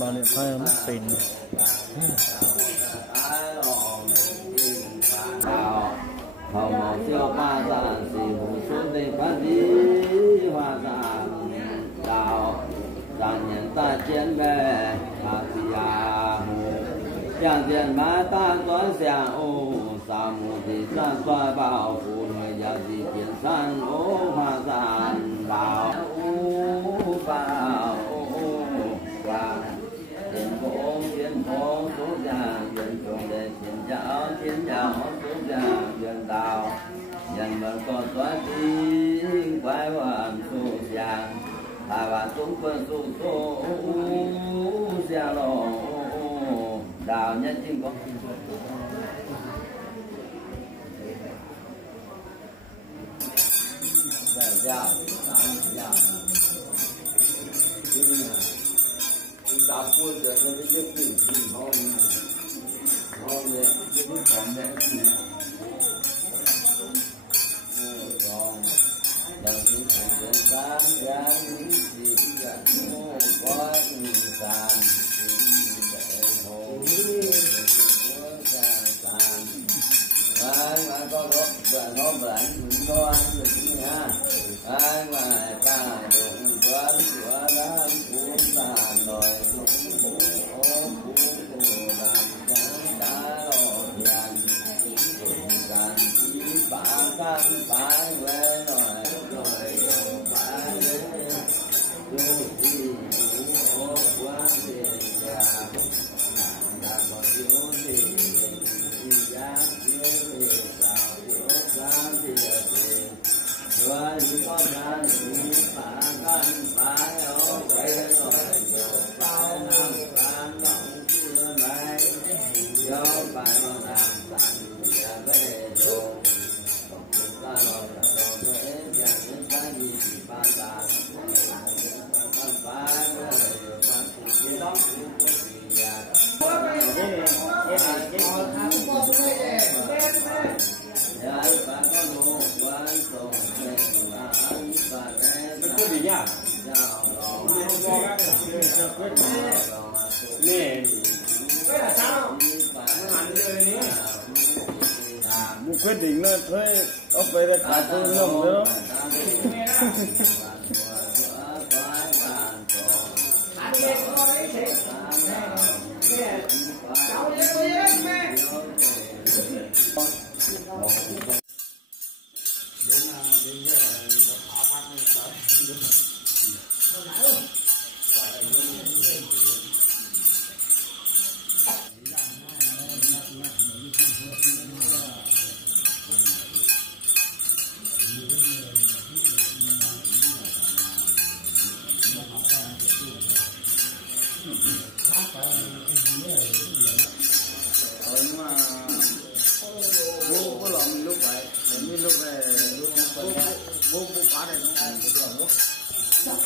Bảo điện thoại nó pin. Hồng màu siêu ba giàn xì hủ xuống đây phát đi hoa giàn đào giàn nhân ta chiến về hà già giàn tiền má ta toán xẻ ô sa mù thì san toa bảo phụ người già gì tiền san ô hoa giàn đào ô bảo ô và tiền phố số già tiền trùng để thiên giáo số già tiền đào nhân vật con toán đi quái hoàn số già ta và chúng quân số già lò đào nhân chim có già ta vui được cái việc gì thôi này cái còn đấy nè còn lần thứ hai sáng sáng gì cả có sàn hồ ai có đó và nó bản nó ăn được nha ai mà ta được quán của đám cuốn sàn rồi phải về rồi phải du đi ô quá tiền nhà là có thiếu gì giá thiếu gì sao thiếu giá tiền rồi có ra những phá căn phải ở đây rồi nhiều phải năm tháng động chưa bay do phải làm sẵn về rồi Một quyết định là thuê ốc về là cả tôi ngầm nữa.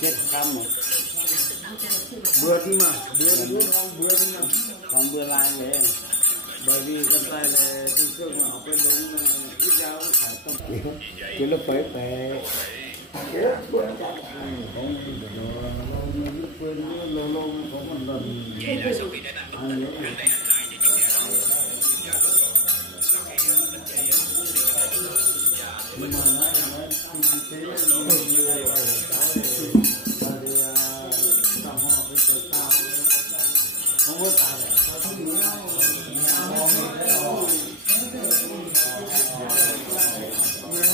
Chết cam rồi. Bữa đi mà, bữa đi mà. Không bữa lại về. Bởi vì con tay là từ xưa mà học bên đúng ít ra cũng phải tâm. Cái lúc phải về. Không thì nó quên lâu có một lần. Vậy là sau khi đã làm bất tỉnh, gần đây anh hai cho chị nhà đó. Sau khi tỉnh dậy, nhưng mà nói thế như vậy không có tài không có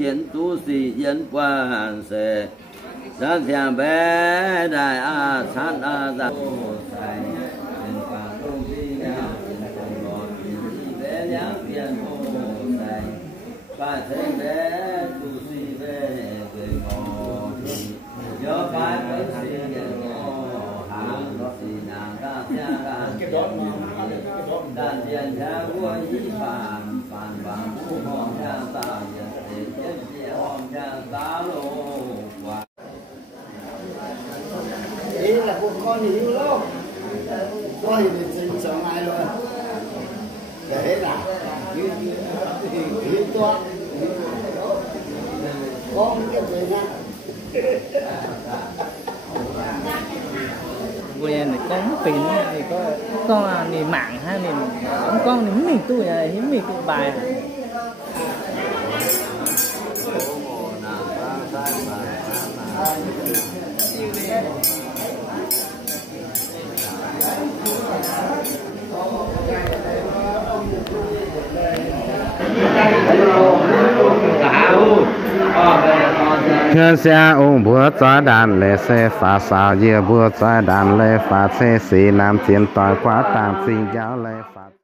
chiến tu sĩ dân quan sẽ ra thiền bé đại a san a ra ba thế bé tu sĩ bé về ngõ do ba cái sĩ nhân ngõ hàng đó sĩ nàng ta gia đàn tiền gia vua y phàm phàm phàm phú hòm gia ta ý là cô con hiểu lắm, có thì mình sợ ai rồi, để là hiểu toán, có cái gì nha. Bây giờ này có tiền này có này mạng ha này con này mình tu này hiếm mình tu bài. thiên xa ông bùa cho đàn lệ xe phá xào dìa bùa cho đàn lệ phá xe xì nam chiến tỏi quá tạm xin giáo lệ phá